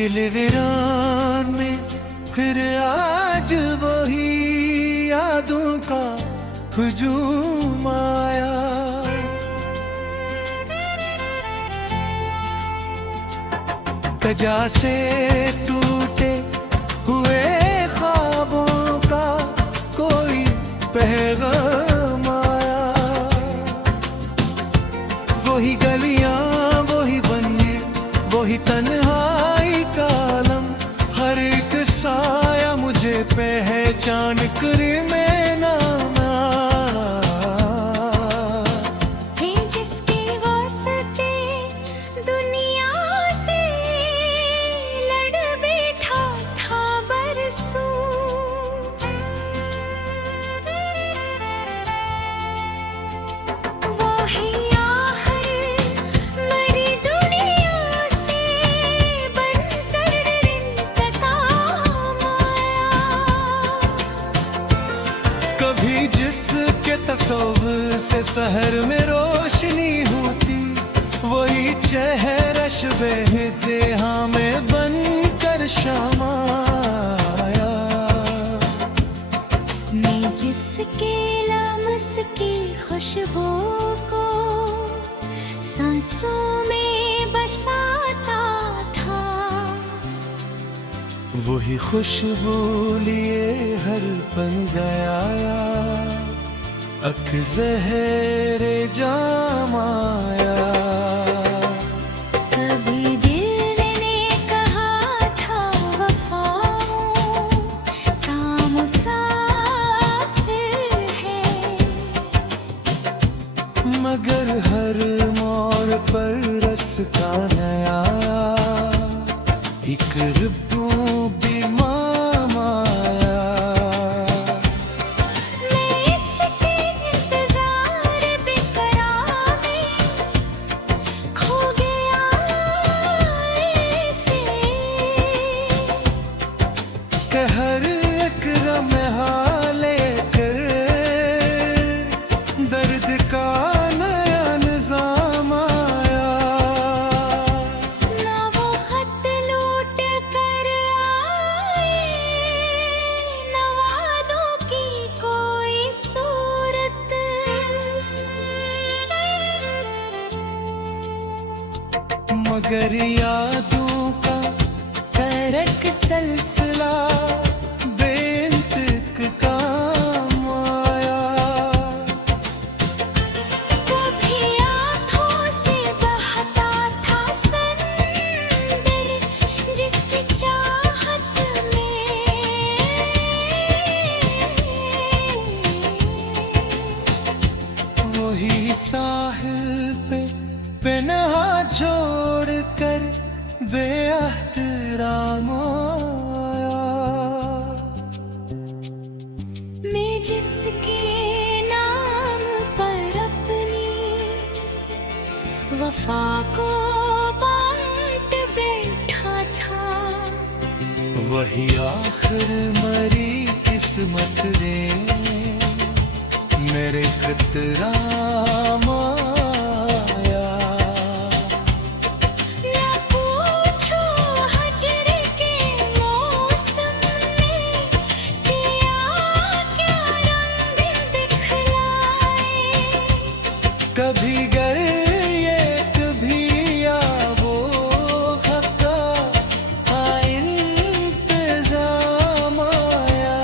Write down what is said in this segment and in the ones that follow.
दिल वीरान में फिर आज वही यादों का हुजूम आया। कजा से टूटे हुए ख्वाबों का कोई पैगाम आया। वही गलियां वही बनिए वही तन्हाई का आलम, हर एक साया मुझे पहचान कर में नाम है जिसके वास्ते दुनिया से लड़ बैठा था बरसों। कभी जिसके तस्वीर से शहर में रोशनी होती, वही चेहरा शबे-ए-तेहा में बनकर शमा आया। मैं जिसके लम्स की खुशबू को सांसों में बसाता था, वही खुशबू लिए हर पन गया, अक ज़हरे जाम आया। कभी दिल ने कहा था वफाओं का मुसाफिर है, मगर हर मोड़ पर रास्ता नया, एक रुबू बीमाम आया। मैं इसके इंतजार बेकरार में खो गया ऐसे, कि हर एक गम हाले कर दर्द का नया निजाम आया। ना वो खत लूट कर आए, ना वादों की कोई सूरत, मगर यादों का तैरक सिलसिला बेइंतकाम आया। वो भी आँखों से बहता था समंदर, जिसकी चाहत में वही साहिल पे पनाह छोड़ कर बेअहतराम आया। मैं जिसके नाम पर अपनी वफा को बांट बैठा था, वही आखिर मरी किस्मत रे मेरे खतरा आया। ना पूछो हजर के मौसम में किया क्या रंग दिखलाए। कभी गर ये कभी या वो खता इंतजाम आया।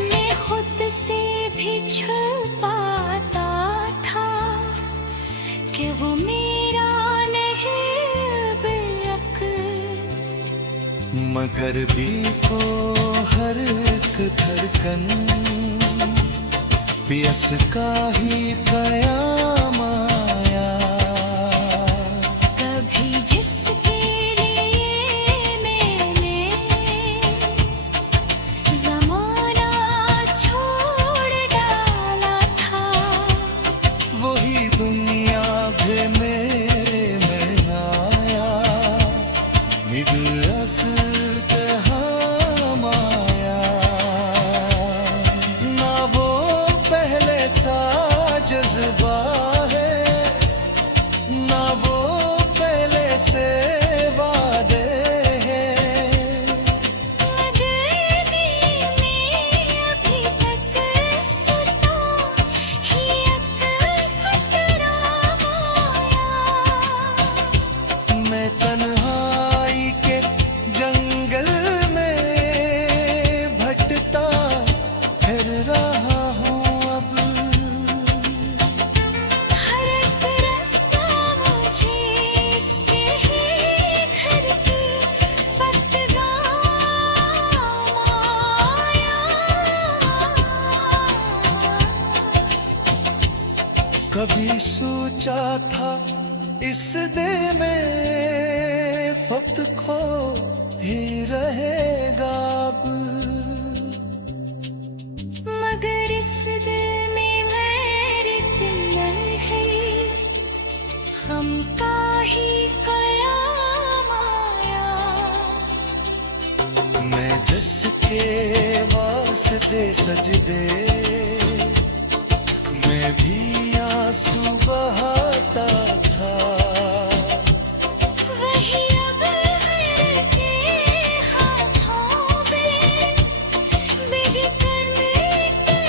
मैं खुद से भी छुपाता था कि वो मेरा नहीं बेअक, मगर भी को हर एक धड़कन पियस का ही कयाम आया। कभी जिसके लिए मैंने ज़माना छोड़ डाला था, वही दुनिया भी मेरे में आया। निदरस तहाम आया। ना वो पहले सा जज्बा है, ना वो पहले से वादा। सोचा था इस दिल में वक्त खो ही रहेगा अब, मगर इस दिल में गैरत नहीं, हम का ही कयाम आया। मैं जिसके वास्ते सजदे मैं भी आंसू बहाता था, वही अब हर के हाथों में बिग कर मिटे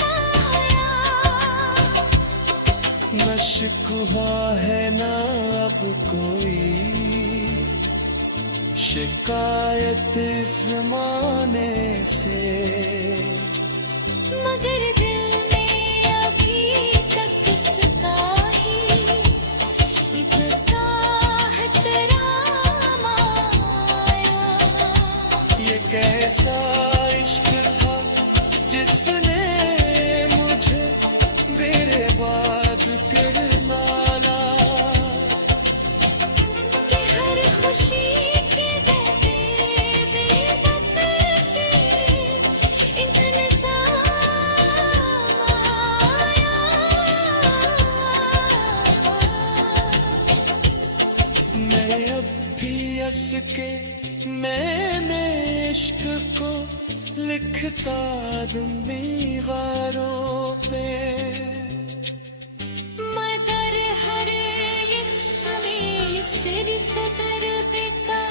माया। न शिकवा है न अब कोई शिकायत ज़माने से, मगर दिल में अभी तक किसका ही इतना एहतराम आया। ये कैसा इश्क था जिसने मुझे बर्बाद कर डाला, कि हर खुशी के दर्द बेदर्द के इंतज़ाम आया। मैं अब भी हंस के मैंने इश्क को लिखता दूं दीवारों पे, मगर हर लिफ्ज़ में सिर्फ दर्द का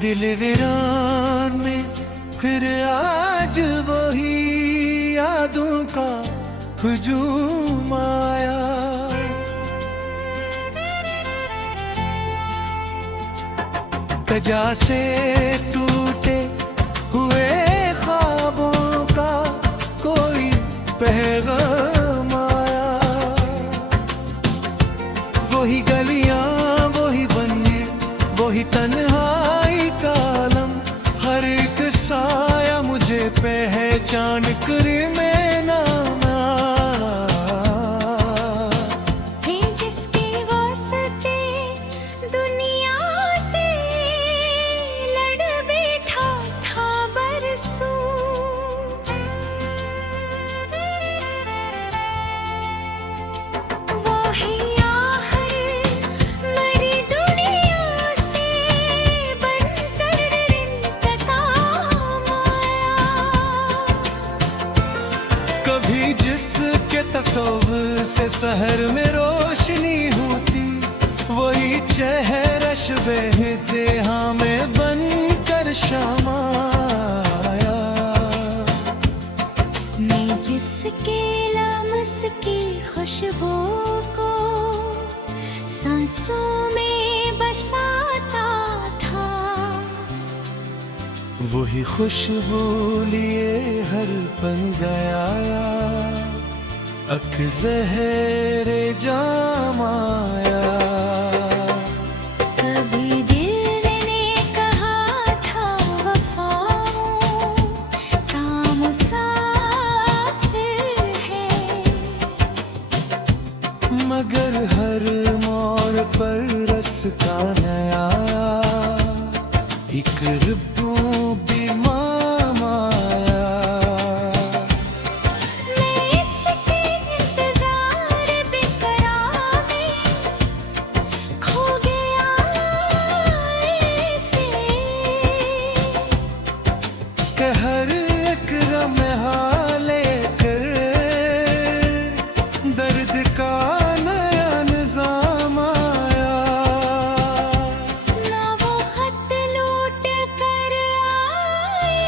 दिल वीरान में फिर आज वही यादों का हुजूम आया। कजा से टूटे हुए ख्वाबों का कोई पैगाम आया। वही गलियां वही बनिए वही तन्हाई का आलम, हर एक साया मुझे पहचान कर में नाम है जिसके वास्ते दुनिया से लड़ बैठा था बरसों। वाही आहर मरी दुनिया से बनकर इंतकाम आया। कभी जिसके तस्वीर से शहर में रोशनी होती, वही चेहरा शबे हाँ में बनकर शामा आया। मैं जिसके लम्स की खुशबू को सांसों में बसाता था, वही खुशबू लिए हर पन गया अक ज़हरे जाम आया। कभी दिल ने कहा था वफाओं का मुसाफिर है, मगर हर मोड़ पर रास्ता नया एक रुबू भी माम आया। मैं इसके इंतजार बेकरार में खो गया ऐसे, कि हर एक गम हाले कर दर्द का नया निजाम आया। ना वो खत लूट कर आए,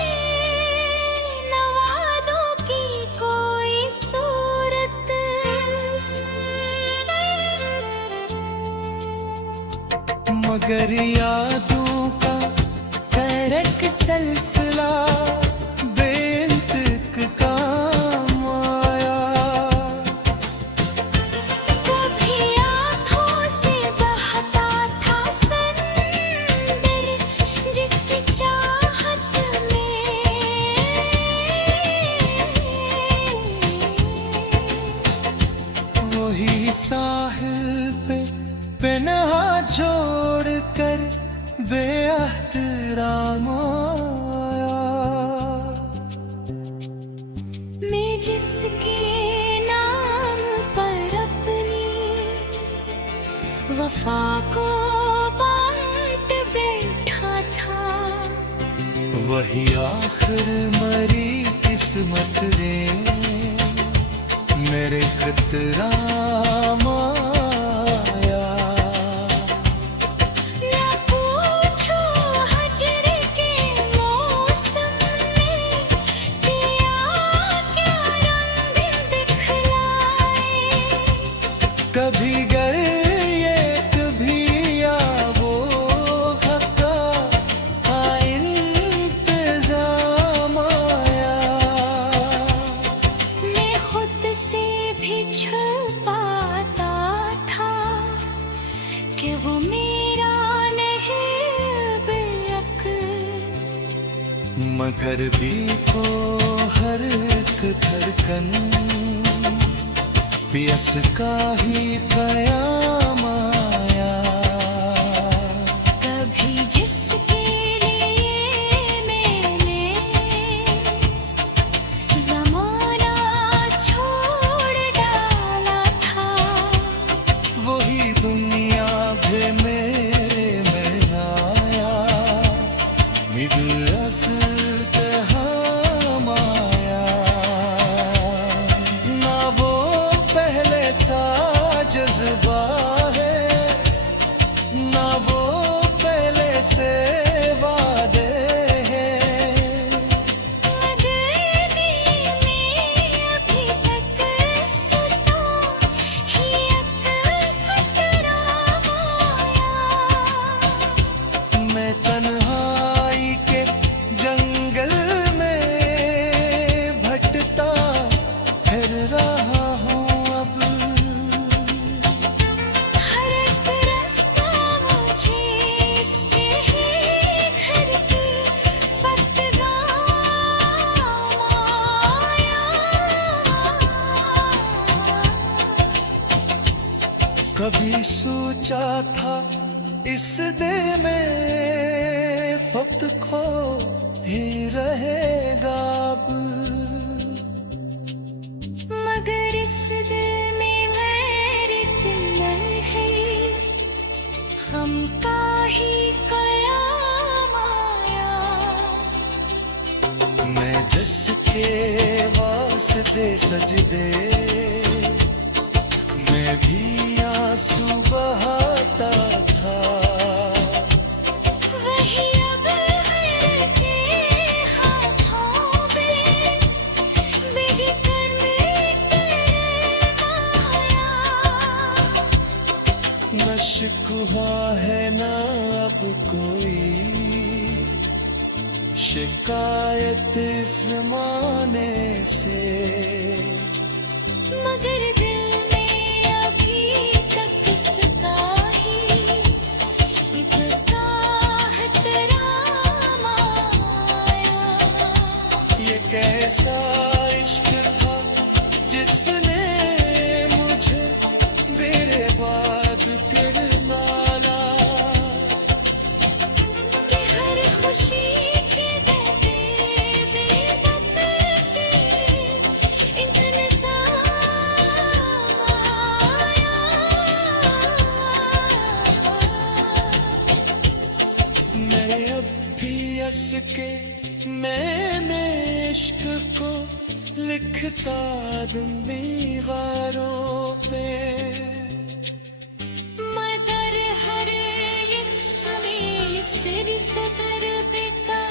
ना वादों की कोई सूरत, मगर यादों का करक सलसिला बेंतक काम आया। कभी आँखों से बहता था समंदर जिसकी चाहत में, वही साहिल पे पनाह छोड़ कर बेअहतराम आया। मैं जिसके नाम पर अपनी वफा को बांट बैठा था, वही आखिर मरी किस्मत रे मेरे खतरा आया। ना पूछो हजर के मौसम में किया क्या रंग दिखलाए। कभी गर ये कभी या वो खता इंतजाम आया। मैं खुद से भी छुपाता था कि वो मेरा नहीं बेअक्ल, मगर भी को हर एक धड़कन पियस का ही प्याम आया। कभी जिसके लिए मैंने ज़माना छोड़ डाला था, वही दुनिया भी मेरे में आया। निदरस तहाम आया। ना वो पहले सा जज्बा है, ना वो पहले से वादे हैं। मगर दिल में अभी तक सता ही खतरा आया। मैं तन्हाई के जंगल में भटता फिर रहा हूँ अब। हर एक रास्ता मुझे इसके ही घर की फतगाम आया। कभी सोचा था इस दिल में फक्त खो ही रहेगा अब। मगर इस दिल में मेरी दिल है, हम का ही कयाम आया। मैं जिसके वास्ते सजदे मैं भी आंसू बहाता था। वही अब हर के हाथों में बिग कर मिट आया। न शिकवा है न अब कोई शिकायत ज़माने से। मगर दिल में अभी तक इसका ही एहतराम आया। ये कैसा इश्क था जिसने मुझे बर्बाद कर डाला। कि हर खुशी के देते बेदर्द के इंतज़ाम आया। मैं अब भी हंस के मैंने इश्क को लिखता दूं दीवारों पे। मगर हर एक समय सिर्फ दर्द का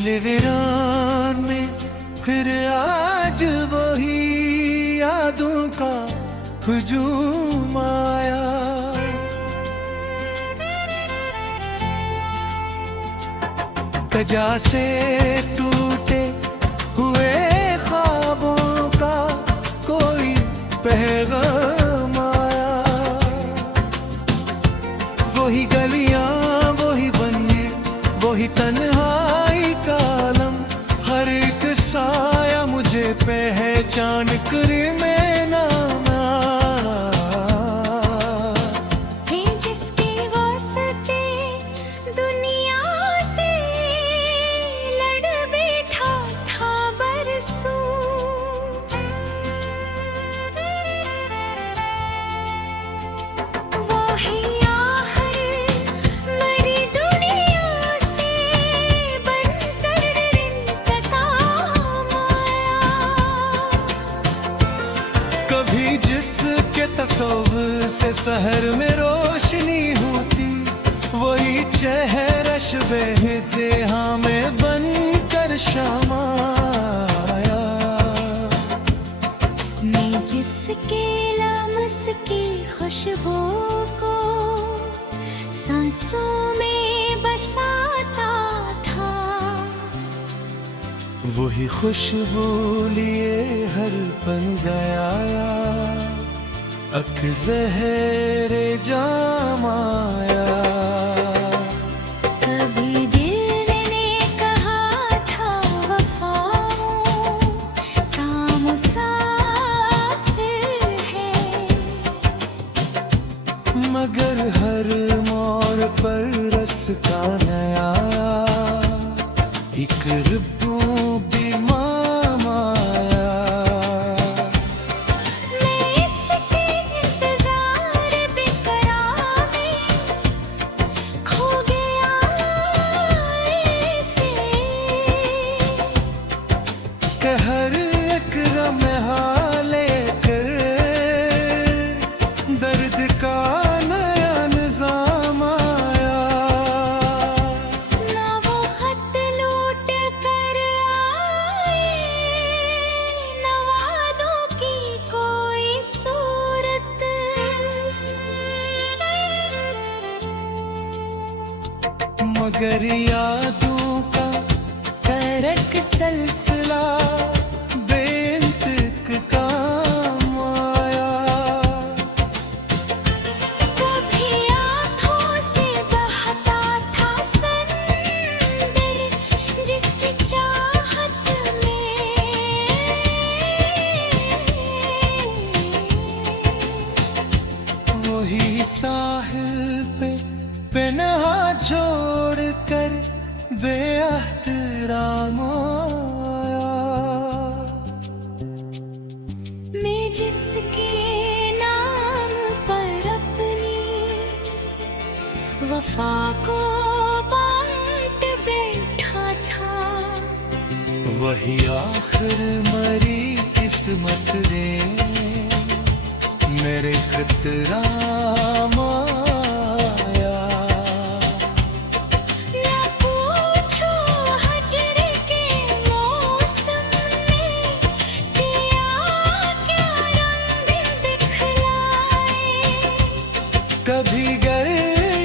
दिल वीरान में फिर आज वही यादों का हुजूम आया। कजा से टूटे हुए ख्वाबों का कोई पैगाम आया। वही गलियां वही बनिए वही तन्हाई का आलम, हर एक साया मुझे पहचान कर में नाम है जिसके वास्ते दुनिया से लड़ बैठा था बरसों। कभी जिसके तस्वीर से शहर में रोशनी होती, वही चेहरा बेहतिहा में बनकर शमाया। मैं जिसके लम्स की खुशबू को सांसों में बसाता था, वही खुशबू लिए हर पन गया, अक ज़हरे जाम आया। कभी दिल ने कहा था वफाओं का मुसाफिर है, मगर हर मोड़ पर रस का नया एक रुबू बीमाम आया। मैं इसके इंतजार बेकरार में खो गया ऐसे कि हर एक गम हाले कर दर्द का नया निजाम आया। ना वो खत लूट कर आए, ना वादों की कोई सूरत, मगर यादों का करक सिलसिला बेंतक काम आया। कभी आँखों से बहता था समंदर, जिसकी चाहत में वही साहिल पे पनाह छोड़ कर बेअहतराम आया। मैं जिसके नाम पर अपनी वफा को बांट बैठा था, वही आखिर मरी किस्मत रे मेरे खतरा आया। ना पूछो हजर के मौसम में किया क्या रंग दिखलाए। कभी गर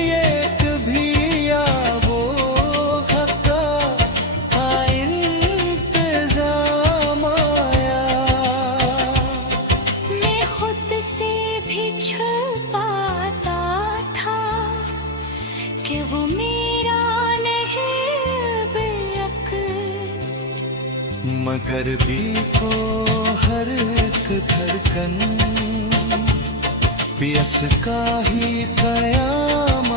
ये कभी या वो खता इंतजाम आया। मैं खुद से भी छुपाता था कि वो मेरा नहीं बेअक, मगर भी को हर एक धड़कन पियस का ही कयाम